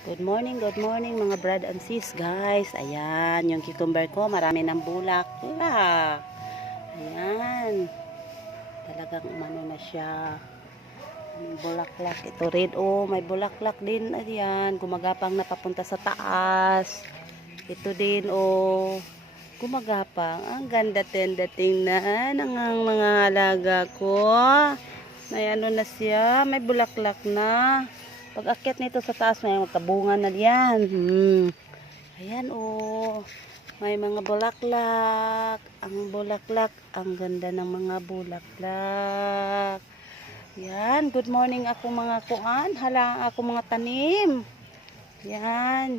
Good morning mga brad and sis guys. Ayan, yung cucumber ko, marami ng bulaklak. Ayan. Talagang umano na siya. May bulaklak. Ito red, oh, may bulaklak din. Ayan, gumagapang na papunta sa taas. Ito din, oh, gumagapang. Ang ganda tingnan ng mga alaga ko. May ano na siya, may bulaklak na. Pag akyat nito sa taas, may magkabunga na yan. Ayan, oh. May mga bulaklak. Ang bulaklak. Ang ganda ng mga bulaklak. Yan. Good morning ako mga kuan. Hala, ako mga tanim. Yan.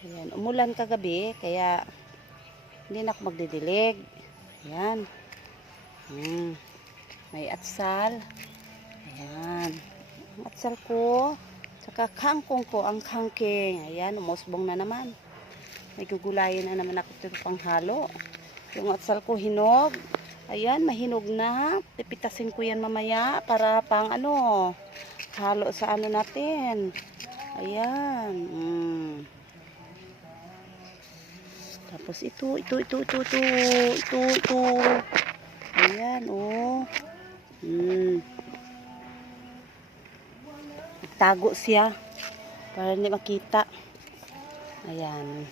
Ayan. Umulan kagabi. Kaya, hindi na ako magdidilig. Ayan. May atsal. Ayan. Ang atsal ko. Saka kangkong ko, ang kangking. Ayan, umusbong na naman. May gugulayin na naman ako dito panghalo. Yung atsal ko hinog. Ayan, mahinog na. Pipitasin ko yan mamaya para pang ano, halo sa ano natin. Ayan. Tapos ito. Ayan, oh. Tago siya para hindi makita. Ayan.